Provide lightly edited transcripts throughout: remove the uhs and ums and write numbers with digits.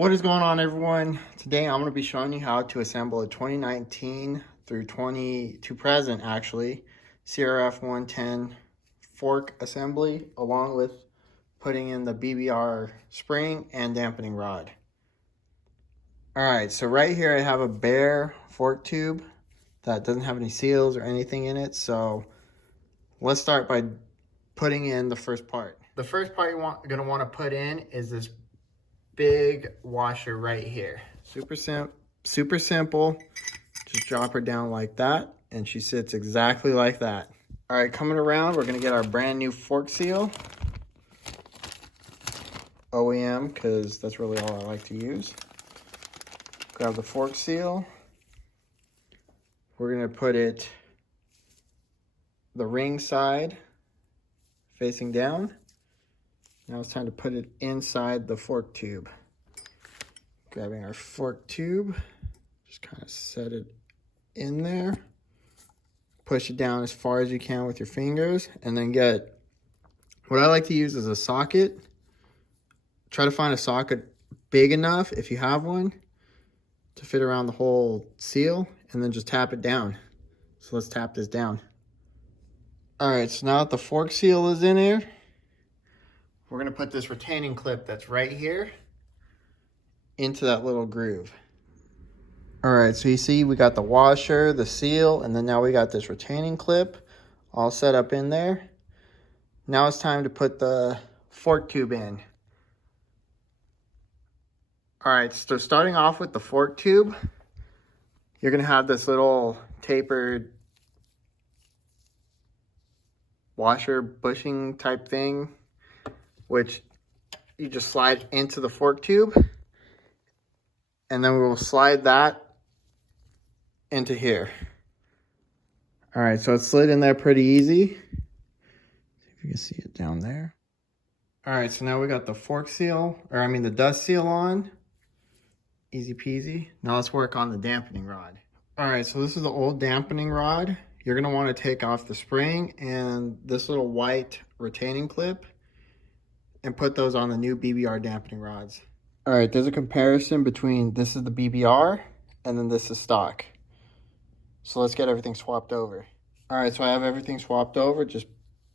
What is going on, everyone? Today I'm going to be showing you how to assemble a 2019 through 20 to present actually CRF110 fork assembly, along with putting in the BBR spring and dampening rod. Alright, so right here I have a bare fork tube that doesn't have any seals or anything in it. So let's start by putting in the first part. The first part you're going to want to put in is this big washer right here. Super simple. Just drop her down like that and she sits exactly like that. All right, coming around, we're gonna get our brand new fork seal. OEM, because that's really all I like to use. Grab the fork seal. We're gonna put it the ring side facing down. Now it's time to put it inside the fork tube. Grabbing our fork tube, just kind of set it in there. Push it down as far as you can with your fingers, and then get, what I like to use is a socket. Try to find a socket big enough, if you have one, to fit around the whole seal, and then just tap it down. So let's tap this down. All right, so now that the fork seal is in here, we're gonna put this retaining clip that's right here into that little groove. All right, so you see we got the washer, the seal, and then now we got this retaining clip all set up in there. Now it's time to put the fork tube in. All right, so starting off with the fork tube, you're gonna have this little tapered washer bushing type thing, which you just slide into the fork tube, and then we will slide that into here. All right, so it's slid in there pretty easy. See if you can see it down there. All right, so now we got the fork seal, or I mean the dust seal on. Easy peasy. Now let's work on the dampening rod. All right, so this is the old dampening rod. You're gonna wanna take off the spring and this little white retaining clip and put those on the new BBR dampening rods. All right, there's a comparison between this is the BBR and then this is stock. So let's get everything swapped over. All right, so I have everything swapped over. Just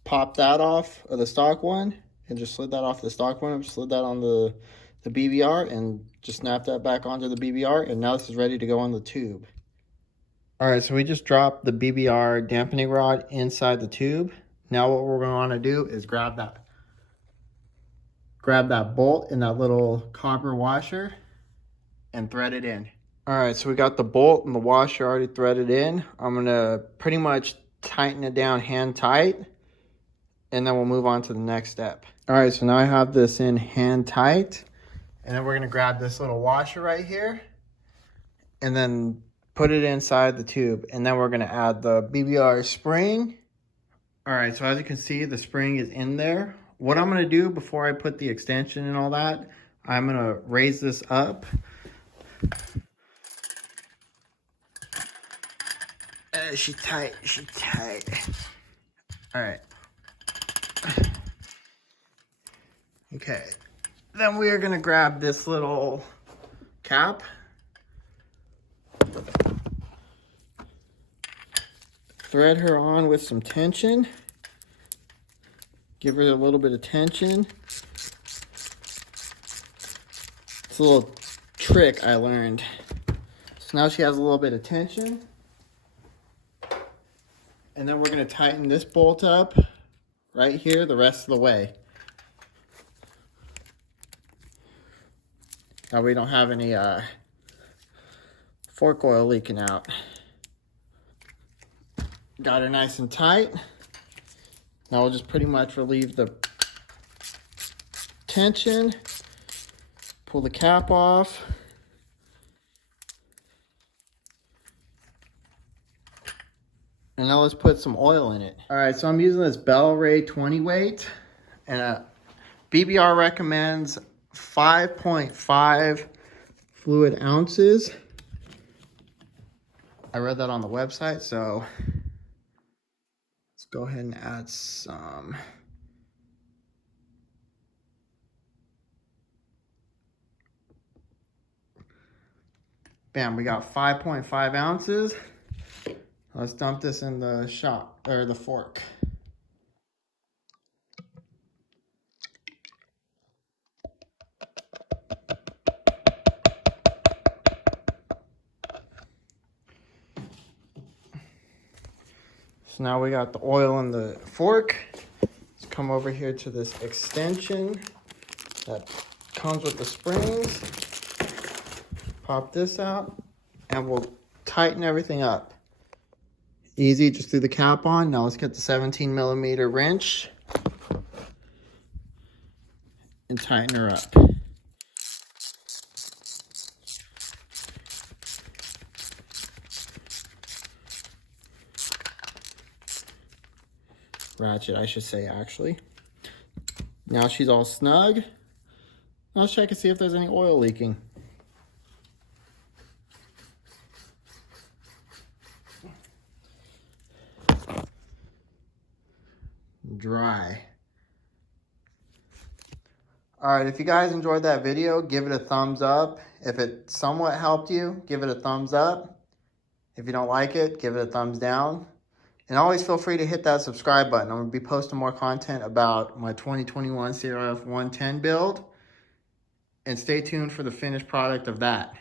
pop that off of the stock one and just slid that off the stock one. Slid that on the BBR and just snap that back onto the BBR. And now this is ready to go on the tube. All right, so we just dropped the BBR dampening rod inside the tube. Now what we're gonna wanna do is grab that bolt in that little copper washer and thread it in. All right, so we got the bolt and the washer already threaded in. I'm gonna pretty much tighten it down hand tight, and then we'll move on to the next step. All right, so now I have this in hand tight, and then we're gonna grab this little washer right here, and then put it inside the tube, and then we're gonna add the BBR spring. All right, so as you can see, the spring is in there. What I'm gonna do before I put the extension and all that, I'm gonna raise this up. She's tight. All right. Okay. Then we are gonna grab this little cap. Thread her on with some tension. Give her a little bit of tension. It's a little trick I learned. So now she has a little bit of tension. And then we're gonna tighten this bolt up right here the rest of the way. Now we don't have any fork oil leaking out. Got her nice and tight. Now we'll just pretty much relieve the tension, pull the cap off. And now let's put some oil in it. All right, so I'm using this Bel-Ray 20 weight, and BBR recommends 5.5 fluid ounces. I read that on the website, so let's go ahead and add some. Bam, we got 5.5 ounces. Let's dump this in the shot, or the fork. So now we got the oil in the fork. Let's come over here to this extension that comes with the springs. Pop this out and we'll tighten everything up. Easy, just threw the cap on. Now let's get the 17mm wrench and tighten her up. Ratchet, I should say, actually. Now she's all snug. Now let's check and see if there's any oil leaking. Dry. Alright, if you guys enjoyed that video, give it a thumbs up. If it somewhat helped you, give it a thumbs up. If you don't like it, give it a thumbs down. And always feel free to hit that subscribe button. I'm going to be posting more content about my 2021 CRF110 build. And stay tuned for the finished product of that.